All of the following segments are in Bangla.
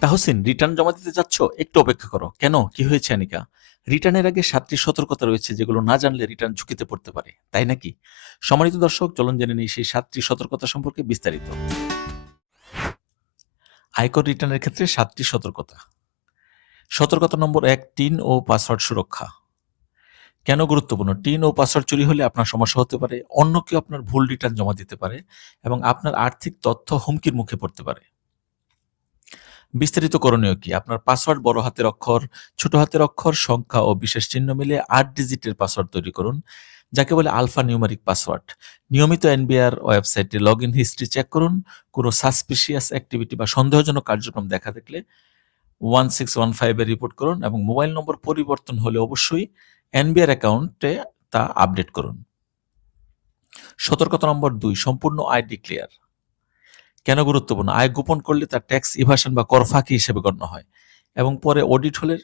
তাহসিন রিটার্ন জমা দিতে যাচ্ছ একটু অপেক্ষা করো। কেন? কি হয়েছে, আনিকা? রিটার্নের আগে সাতটি সতর্কতা রয়েছে যেগুলো না জানলে রিটার্ন ঝুঁকিতে পড়তে পারে, তাই নাকি? সম্মানিত দর্শক, চলুন জেনে নিই সেই সাতটি সতর্কতা সম্পর্কে বিস্তারিত। আয়কর রিটার্নের ক্ষেত্রে সাতটি সতর্কতা। সতর্কতা নম্বর এক টিন ও পাসওয়ার্ড সুরক্ষা। কেন গুরুত্বপূর্ণ? টিন ও পাসওয়ার্ড চুরি হলে আপনার সমস্যা হতে পারে, অন্য কেউ আপনার ভুল রিটার্ন জমা দিতে পারে এবং আপনার আর্থিক তথ্য হুমকির মুখে পড়তে পারে। বিস্তারিত করণীয় কি? আপনার পাসওয়ার্ড বড় হাতের অক্ষর, ছোট হাতের অক্ষর, সংখ্যা ও বিশেষ চিহ্ন মিলে আট ডিজিটের পাসওয়ার্ড তৈরি করুন, যাকে বলে আলফা নিউমারিক পাসওয়ার্ড নিয়মিত এনবিআর ওয়েবসাইটে লগ ইন হিস্ট্রি চেক করুন, কোনো সাসপিশিয়াস অ্যাক্টিভিটি বা সন্দেহজনক কার্যক্রম দেখা দেখলে ওয়ান সিক্স ওয়ান ফাইভে রিপোর্ট করুন এবং মোবাইল নম্বর পরিবর্তন হলে অবশ্যই এনবিআর অ্যাকাউন্টে তা আপডেট করুন। সতর্কতা নম্বর দুই, সম্পূর্ণ আইডি ডিক্লেয়ার কেন গুরুত্বপূর্ণ? আয় গোপন করলে তার ট্যাক্স ইভাশন বা কর ফাঁকি হিসেবে গণ্য হয় এবং পরে অডিট হলে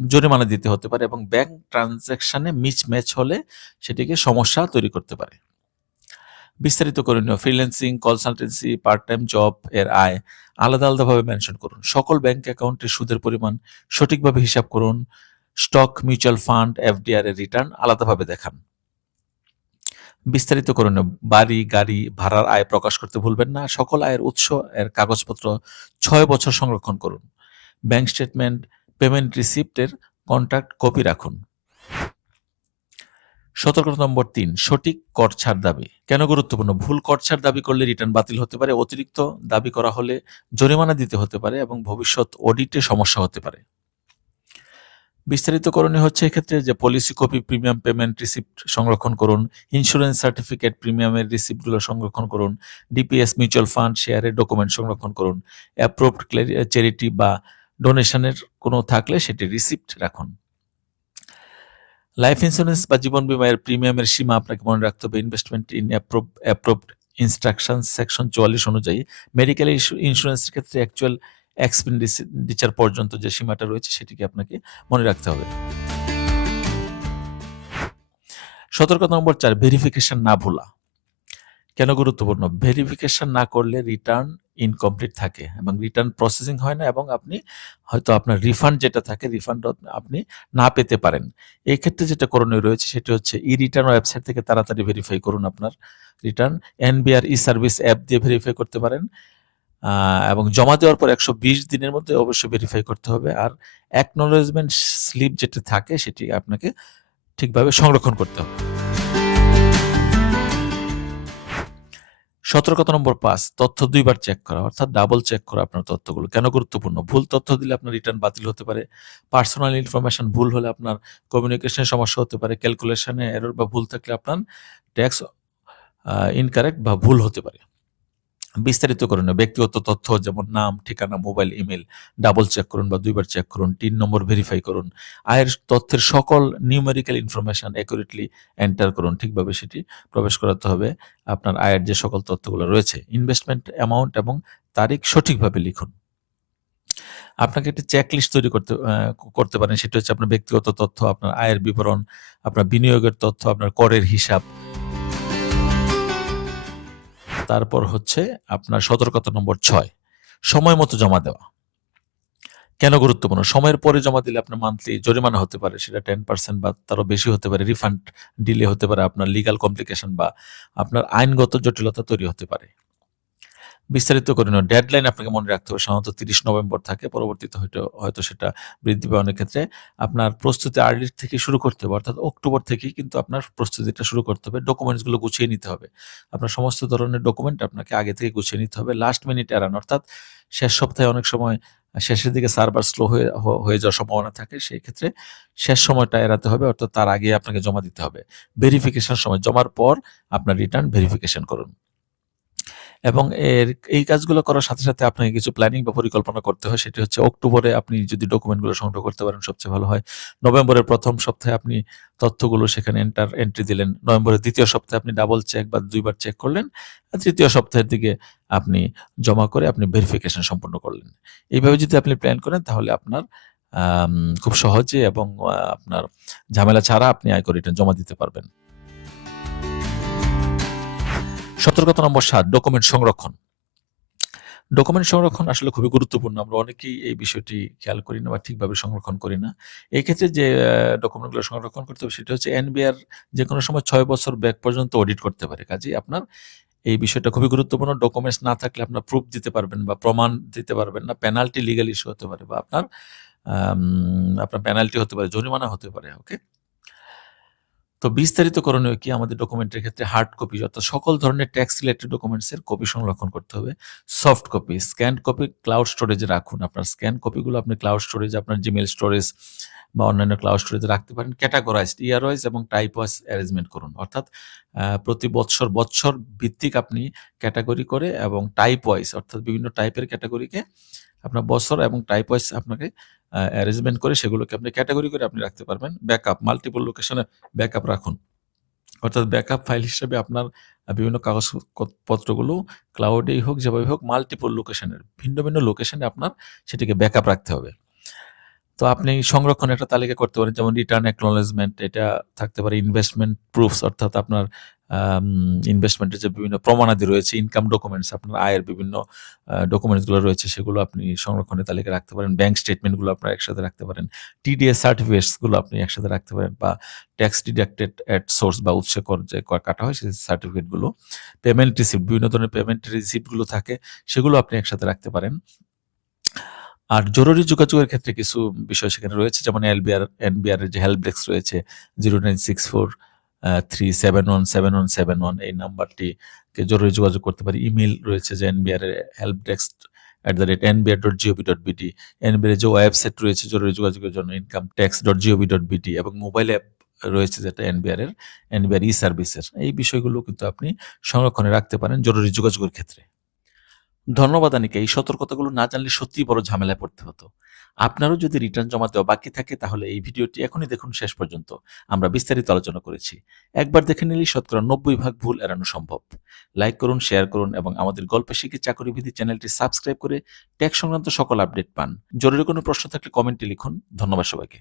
জরিমানা দিতে হতে পারে এবং ব্যাংক ট্রানজ্যাকশনে মিস ম্যাচ হলে সেটিকে সমস্যা তৈরি করতে পারে। বিস্তারিত করণীয় freelancing consultancy part time job এর আয় আলাদা আলাদাভাবে মেনশন করুন। সকল ব্যাংক অ্যাকাউন্টের সুদের পরিমাণ সঠিকভাবে হিসাব করুন। স্টক মিউচুয়াল ফান্ড এফডিআর এর রিটার্ন আলাদাভাবে দেখান। বিস্তারিত করণীয় বাড়ি, গাড়ি, ভাড়ার আয় প্রকাশ করতে ভুলবেন না। সকল আয়ের উৎস এর কাগজপত্র ছয় বছর সংরক্ষণ করুন। ব্যাংক স্টেটমেন্ট, পেমেন্ট রিসিপ্টের কন্ট্যাক্ট কপি রাখুন। সতর্কতা নম্বর তিন, সঠিক কর ছাড় দাবি। কেন গুরুত্বপূর্ণ? ভুল কর ছাড় দাবি করলে রিটার্ন বাতিল হতে পারে। অতিরিক্ত দাবি করা হলে জরিমানা দিতে হতে পারে এবং ভবিষ্যৎ অডিটে সমস্যা হতে পারে। বিস্তারিত করণীয় হচ্ছে এক্ষেত্রে যে policy copy premium payment receipt সংরক্ষণ করুন ইন্স্যুরেন্স সার্টিফিকেট প্রিমিয়ামের রিসিপ্টগুলো সংরক্ষণ করুন ডিপিএস মিউচুয়াল ফান্ড শেয়ারের ডকুমেন্ট সংরক্ষণ করুন অ্যাপ্রুভড চ্যারিটি বা ডোনেশনের কোনো থাকলে সেটি রিসিপ্ট রাখুন। লাইফ ইন্স্যুরেন্স বা জীবন বিমার প্রিমিয়ামের সীমা আপনাকে মনে রাখতে হবে investment in approve approved instruction section চুয়াল্লিশ অনুযায়ী মেডিকেল ইন্স্যুরেন্সের ক্ষেত্রে অ্যাকচুয়াল এক্সপেন্ডিচার পর্যন্ত যে সীমাটা রয়েছে সেটিকে আপনাকে মনে রাখতে হবে। সতর্কতা নম্বর চার ভেরিফিকেশন না ভোলা। কেন গুরুত্বপূর্ণ? ভেরিফিকেশন না করলে রিটার্ন ইনকমপ্লিট থাকে এবং রিটার্ন প্রসেসিং হয় না এবং আপনি হয়তো আপনার রিফান্ড যেটা থাকে রিফান্ড আপনি না পেতে পারেন। এই ক্ষেত্রে যেটা করণীয় রয়েছে সেটি হচ্ছে ই রিটার্ন ওয়েবসাইট থেকে তাড়াতাড়ি ভেরিফাই করুন আপনার। Return NBR e service app দিয়ে ভেরিফাই করতে পারেন। এবং জমা দেওয়ার পর একশো বিশ দিনের মধ্যে অবশ্যই ভেরিফাই করতে হবে। আর অ্যাকনোলেজমেন্ট স্লিপ যেটা থাকে, সেটি আপনাকে ঠিকভাবে সংরক্ষণ করতে হবে। সতর্কতা নম্বর পাঁচ, তথ্য দুইবার চেক করা, অর্থাৎ ডাবল চেক করা আপনার তথ্যগুলো। কেন গুরুত্বপূর্ণ? ভুল তথ্য দিলে আপনার রিটার্ন বাতিল হতে পারে। পার্সোনাল ইনফরমেশন ভুল হলে আপনার কমিউনিকেশনের সমস্যা হতে পারে। ক্যালকুলেশনে এরর বা ভুল থাকলে আপনার ট্যাক্স ইনকারেক্ট বা ভুল হতে পারে। বিস্তারিত করুন ব্যক্তিগত তথ্য যেমন নাম, ঠিকানা, মোবাইল, ইমেল ডাবল চেক করুন বা দুইবার চেক করুন, তিন নম্বর ভেরিফাই করুন। আয়ের তথ্যের সকল নিউমেরিক্যাল ইনফরমেশন অ্যাকুরেটলি এন্টার করুন। ঠিকভাবে সেটি প্রবেশ করাতে হবে। আপনার আয়ের যে সকল তথ্যগুলো রয়েছে ইনভেস্টমেন্ট অ্যামাউন্ট এবং তারিখ সঠিকভাবে লিখুন। আপনাকে একটি চেক লিস্ট তৈরি করতে করতে পারেন। সেটা হচ্ছে আপনার ব্যক্তিগত তথ্য, আপনার আয়ের বিবরণ, আপনার বিনিয়োগের তথ্য, আপনার করের হিসাব তারপর হচ্ছে আপনার সতর্কতা নম্বর ছয়, সময় মতো জমা দেওয়া। কেন গুরুত্বপূর্ণ? সময়ের পরে জমা দিলে আপনার মান্থলি জরিমানা হতে পারে, সেটা টেন পার্সেন্ট বা তারও বেশি হতে পারে রিফান্ড ডিলে হতে পারে, আপনার লিগাল কমপ্লিকেশন বা আপনার আইনগত জটিলতা তৈরি হতে পারে। বিস্তারিত করে নেওয়া ডেডলাইন আপনাকে মনে রাখতে হবে, সাধারণত তিরিশ নভেম্বর থাকে, পরবর্তীতে হয়তো হয়তো সেটা বৃদ্ধি পায় অনেক ক্ষেত্রে। আপনার প্রস্তুতি আর্লি থেকে শুরু করতে হবে, অর্থাৎ অক্টোবর থেকেই কিন্তু আপনার প্রস্তুতিটা শুরু করতে হবে। ডকুমেন্টসগুলো গুছিয়ে নিতে হবে। আপনার সমস্ত ধরনের ডকুমেন্ট আপনাকে আগে থেকে গুছিয়ে নিতে হবে লাস্ট মিনিট এরান অর্থাৎ শেষ সপ্তাহে অনেক সময় শেষের দিকে সার্ভার স্লো হয়ে হয়ে যাওয়ার সম্ভাবনা থাকে, সেই ক্ষেত্রে শেষ সময়টা এড়াতে হবে, অর্থাৎ তার আগে আপনাকে জমা দিতে হবে। ভেরিফিকেশন সময়, জমার পর আপনার রিটার্ন ভেরিফিকেশন করুন। এবং এর এই কাজগুলো করার সাথে সাথে আপনাকে কিছু প্ল্যানিং বা পরিকল্পনা করতে হয়। সেটি হচ্ছে অক্টোবরে আপনি যদি ডকুমেন্টগুলো সংগ্রহ করতে পারেন, সবচেয়ে ভালো হয়। নভেম্বরের প্রথম সপ্তাহে আপনি তথ্যগুলো সেখানে এন্টার এন্ট্রি দিলেন। নভেম্বরের দ্বিতীয় সপ্তাহে আপনি ডাবল চেক বা দুইবার চেক করলেন। তৃতীয় সপ্তাহের দিকে আপনি জমা করে আপনি ভেরিফিকেশন সম্পন্ন করলেন। এইভাবে যদি আপনি প্ল্যান করেন, তাহলে আপনার খুব সহজে এবং আপনার ঝামেলা ছাড়া আপনি আয়কর রিটার্ন জমা দিতে পারবেন। সতর্কতা নম্বর সাত ডকুমেন্ট সংরক্ষণ ডকুমেন্ট সংরক্ষণ আসলে খুবই গুরুত্বপূর্ণ। আমরা অনেকেই এই বিষয়টি খেয়াল করি না বা ঠিকভাবে সংরক্ষণ করি না। এক্ষেত্রে যে ডকুমেন্টগুলো সংরক্ষণ করতে হবে সেটা হচ্ছে এনবিআর যে কোনো সময় ছয় বছর ব্যাক পর্যন্ত অডিট করতে পারে। কাজেই আপনার এই বিষয়টা খুবই গুরুত্বপূর্ণ। ডকুমেন্টস না থাকলে আপনার প্রুফ দিতে পারবেন বা প্রমাণ দিতে পারবেন না। পেনাল্টি লিগ্যাল ইস্যু হতে পারে বা আপনার আপনার পেনাল্টি হতে পারে, জরিমানা হতে পারে। ওকে? তো বিস্তারিত করণীয় কি? আমাদের ডকুমেন্টের ক্ষেত্রে হার্ড কপি অর্থাৎ সকল ধরনের ট্যাক্স রিলেটেড ডকুমেন্টস এর কপি সংরক্ষণ করতে হবে। Soft copy, scan copy cloud স্টোরেজে রাখুন। আপনার স্ক্যান কপিগুলো আপনি ক্লাউড স্টোরেজ, আপনার জিমেইল স্টোরেজ বা অন্যান্য ক্লাউড স্টোরেজে রাখতে পারেন। ক্যাটেগরাইজড, ইয়ার ওয়াইজ এবং টাইপ ওয়াইজ অ্যারেঞ্জমেন্ট করুন। অর্থাৎ প্রতি বৎসর, বৎসর ভিত্তিক আপনি ক্যাটাগরি করে এবং টাইপ ওয়াইজ অর্থাৎ বিভিন্ন টাইপের ক্যাটেগরিকে আপনার বছর এবং টাইপ ওয়াইজ আপনাকে অ্যারেঞ্জমেন্ট করে সেগুলোকে আপনি ক্যাটাগরি করে আপনি রাখতে পারবেন। ব্যাকআপ, মাল্টিপল লোকেশনে ব্যাকআপ রাখুন। অর্থাৎ ব্যাকআপ ফাইল হিসেবে আপনার বিভিন্ন কাগজ ক পত্রগুলো ক্লাউডেই হোক, যেভাবেই হোক মাল্টিপল লোকেশনের ভিন্ন, ভিন্ন লোকেশনে আপনার সেটিকে ব্যাকআপ রাখতে হবে। তো আপনি সংরক্ষণের একটা তালিকা করতে পারেন। যেমন রিটার্ন অ্যাকনলেজমেন্ট এটা থাকতে পারে। ইনভেস্টমেন্ট প্রুফস অর্থাৎ আপনার ইনভেস্টমেন্টের যে বিভিন্ন প্রমাণাদি রয়েছে, ইনকাম ডকুমেন্টস আপনার আয়ের বিভিন্ন ডকুমেন্টসগুলো রয়েছে সেগুলো আপনি সংরক্ষণের তালিকা রাখতে পারেন। ব্যাংক স্টেটমেন্টগুলো আপনার একসাথে রাখতে পারেন। টিডিএস সার্টিফিকেটসগুলো আপনি একসাথে রাখতে পারেন বা ট্যাক্স ডিডাক্টেড এট সোর্স বা উৎসে কর যে কাটা হয় সেই সার্টিফিকেটগুলো পেমেন্ট রিসিপ্ট বিভিন্ন ধরনের পেমেন্ট রিসিপ্টগুলো থাকে সেগুলো আপনি একসাথে রাখতে পারেন। আর জরুরি যোগাযোগের ক্ষেত্রে কিছু বিষয় সেখানে রয়েছে যেমন এলবিআর, এনবিআর এর যে হেল্প ডেস্ক রয়েছে 0964 আ 3717171 এই নাম্বারটিকে জরুরি যোগাযোগ করতে পারি। ইমেল রয়েছে যে NBR help desk at the rate NBR dot G O V dot B D এর যে ওয়েবসাইট রয়েছে জরুরি যোগাযোগের জন্য income tax dot G O V dot B D এবং মোবাইল অ্যাপ রয়েছে যেটা এনবিআর এর, এনবিআর ই-সার্ভিসের। এই বিষয়গুলো কিন্তু আপনি সংরক্ষণে রাখতে পারেন জরুরি যোগাযোগের ক্ষেত্রে। ধন্যবাদ আনিকা। এই সতর্কতাগুলো না জানলে সত্যিই বড় ঝামেলায় পড়তে হতো। আপনারও যদি রিটার্ন জমা দেওয়া বাকি থাকে তাহলে এই ভিডিওটি এখনই দেখুন শেষ পর্যন্ত। আমরা বিস্তারিত আলোচনা করেছি। একবার দেখে নিলেই শতকরা ৯০ ভাগ ভুল এড়ানো সম্ভব। লাইক করুন, শেয়ার করুন এবং আমাদের গল্পে শিখে চাকরিবিধি চ্যানেলটি সাবস্ক্রাইব করে ট্যাক্স সংক্রান্ত সকল আপডেট পান। জরুরি কোনো প্রশ্ন থাকলে কমেন্টে লিখুন। ধন্যবাদ সবাইকে।